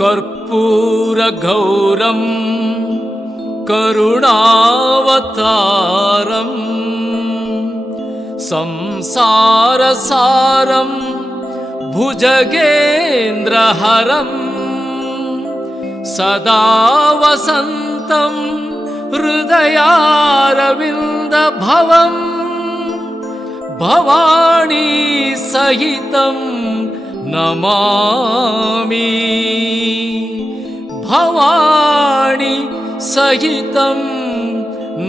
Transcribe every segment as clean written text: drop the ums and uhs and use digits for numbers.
कर्पूरगौरं करुणावतारं संसारसारं भुजगेन्द्रहरं सदा वसन्तं हृदयारविन्दभवं भवानी सहितं नमामि भवानी सहितं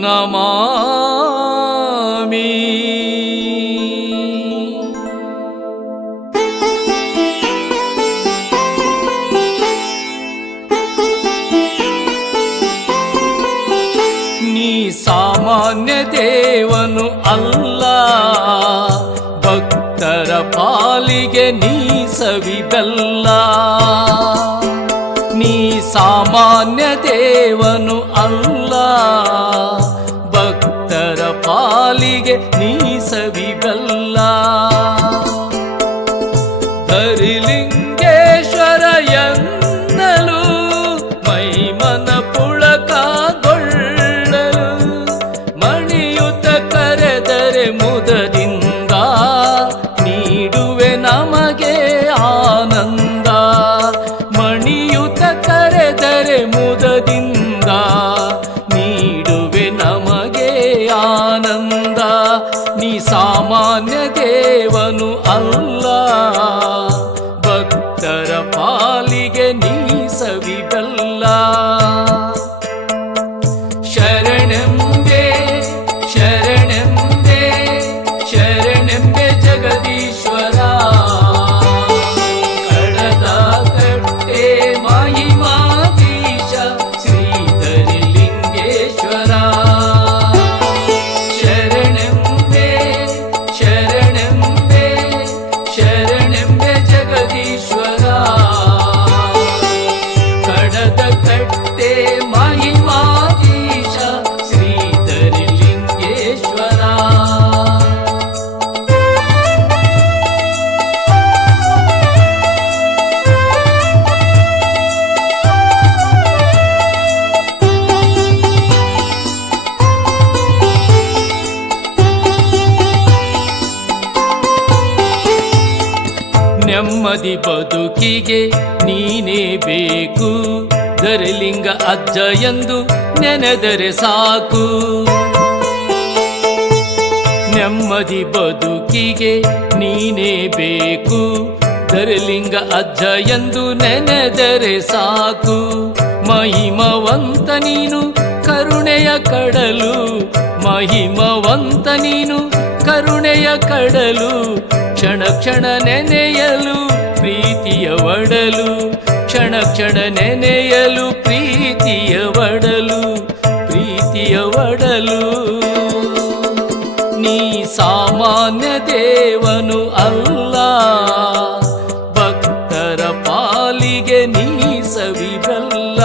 नमामि। नी सामान्य देवनु अल्ल ಭಕ್ತರ ಪಾಲಿಗೆ ನೀ ಸವಿಬೆಲ್ಲ ನೀ ಸಾಮಾನ್ಯ ದೇವನು ಅಲ್ಲ ಭಕ್ತರ ಪಾಲಿಗೆ ನೀ ಸವಿಬೆಲ್ಲ ಧರಿಲಿಂಗೇಶ್ವರ ಎನ್ನಲು ಮೈಮನ ಪುಳಕಗೊಳ್ಳಲು ಮಣಿಯುತ ಕರೆದರೆ ಮುದದಿಂದ ನಮಗೆ ಆನಂದ ಮಣಿಯುತ ಕರೆದರೆ ಮುದದಿಂದ ನೀಡುವೆ ನಮಗೆ ಆನಂದ ನೀ ಸಾಮಾನ್ಯ ದೇವನು ಅಲ್ಲ ಭಕ್ತರ ಪಾಲಿಗೆ ನೀ ಸವಿಬೆಲ್ಲ ಶರಣೆಂಬೆ ಶರಣೆಂಬೆ ಶರಣೆಂಬೆ ಜಗದೀಶ್ವರ ನೆಮ್ಮದಿ ಬದುಕಿಗೆ ನೀನೇ ಬೇಕು ಧರಿಲಿಂಗ ಅಜ್ಜ ಎಂದು ನೆನೆದರೆ ಸಾಕು ನೆಮ್ಮದಿ ಬದುಕಿಗೆ ನೀನೇ ಬೇಕು ಧರಿಲಿಂಗ ಅಜ್ಜ ಎಂದು ನೆನೆದರೆ ಸಾಕು ಮಹಿಮವಂತ ನೀನು ಕರುಣೆಯ ಕಡಲು ಮಹಿಮವಂತ ನೀನು ಕರುಣೆಯ ಕಡಲು ಕ್ಷಣ ಕ್ಷಣ ನೆನೆಯಲು ಪ್ರೀತಿಯ ಒಡಲು ಕ್ಷಣ ಕ್ಷಣ ನೆನೆಯಲು ಪ್ರೀತಿಯ ಒಡಲು ಪ್ರೀತಿಯ ಒಡಲು ನೀ ಸಾಮಾನ್ಯ ದೇವನು ಅಲ್ಲ ಭಕ್ತರ ಪಾಲಿಗೆ ನೀ ಸವಿಬೆಲ್ಲ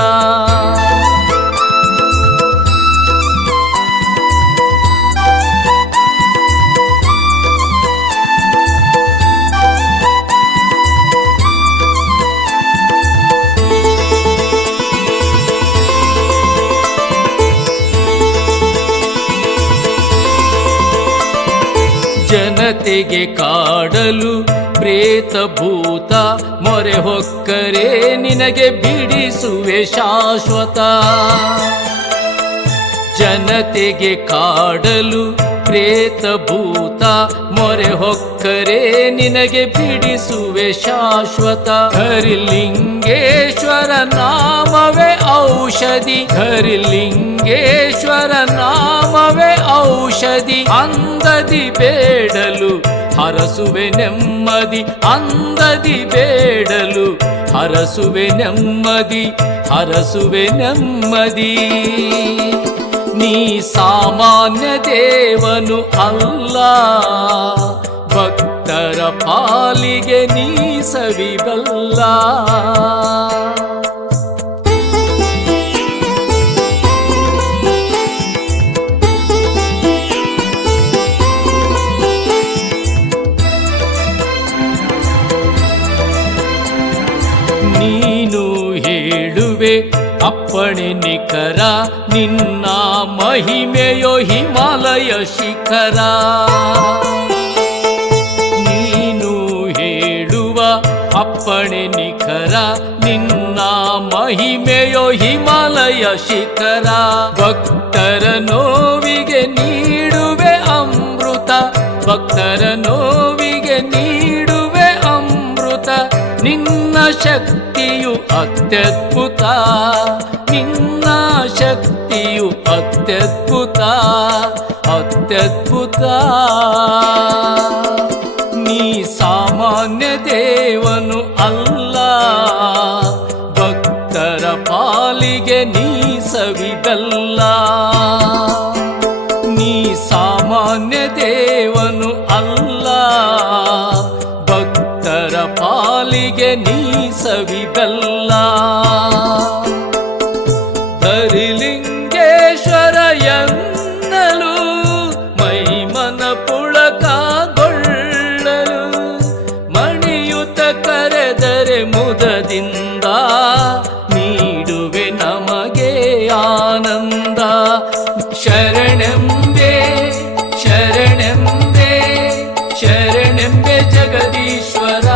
ಜನತೆಗೆ ಕಾಡಲು ಪ್ರೇತ ಭೂತ ಮೊರೆ ಹೊಕ್ಕರೆ ನಿನಗೆ ಬಿಡಿಸುವೆ ಶಾಶ್ವತ ಜನತೆಗೆ ಕಾಡಲು ಪ್ರೇತ ಭೂತ ಮೊರೆ ಹೊಕ್ಕರೆ ನಿನಗೆ ಬಿಡಿಸುವೆ ಶಾಶ್ವತ ಹರಿಲಿಂಗೇಶ್ವರ ನಾಮವೇ ಔಷಧಿ ಹರಿಲಿಂಗೇಶ್ವರ ನಾಮವೇ ಔಷಧಿ ಅಂದದಿ ಬೇಡಲು ಹರಸುವೆ ನೆಮ್ಮದಿ ಅಂದದಿ ಬೇಡಲು ಹರಸುವೆ ನೆಮ್ಮದಿ ಹರಸುವೆ ನೆಮ್ಮದಿ ನೀ ಸಾಮಾನ್ಯ ದೇವನು ಅಲ್ಲ ಭಕ್ತರ ಪಾಲಿಗೆ ನೀ ಸವಿಬಲ್ಲ ನೀನು ಹೇಳುವೆ ಅಪ್ಪಣೆ ನಿಖರ, ನಿನ್ನ ಮಹಿಮೆಯೋ ಹಿಮಾಲಯ ಶಿಖರ. ನೀನು ಹೇಳುವ ಅಪ್ಪಣೆ ನಿಖರ, ನಿನ್ನ ಮಹಿಮೆಯೋ ಹಿಮಾಲಯ ಶಿಖರ. ಭಕ್ತರ ನೋವಿಗೆ ನೀಡುವೆ ಅಮೃತ, ಭಕ್ತರ ನೋವಿಗೆ ನೀಡುವೆ ಅಮೃತ. ನಿನ್ನ ಶಕ್ತಿಯು ಅತ್ಯದ್ಭುತ, ನಿನ್ನ ಶಕ್ತಿಯು ಅತ್ಯದ್ಭುತ, ಅತ್ಯದ್ಭುತ. ನೀ ಸಾಮಾನ್ಯ ದೇವನು ಅಲ್ಲ, ಭಕ್ತರ ಪಾಲಿಗೆ ನೀ ಸವಿಬೆಲ್ಲ. ನೀ ಸಾಮಾನ್ಯ ದೇವನು ಅಲ್ಲ, ಭಕ್ತರ ಪಾಲಿಗೆ ನೀ ಸವಿಬೆಲ್ಲ. ಧರಿಲಿಂಗೇಶ್ವರ ಎನ್ನಲು ಮೈಮನ ಪುಳಕಗೊಳ್ಳಲು, ಮಣಿಯುತ ಕರೆದರೆ ಮುದದಿಂದ ನೀಡುವೆ ನಮಗೆ ಆನಂದ. ಶರಣೆಂಬೆ ಶರಣೆಂಬೆ ಶರಣೆಂಬೆ ಜಗದೀಶ್ವರ.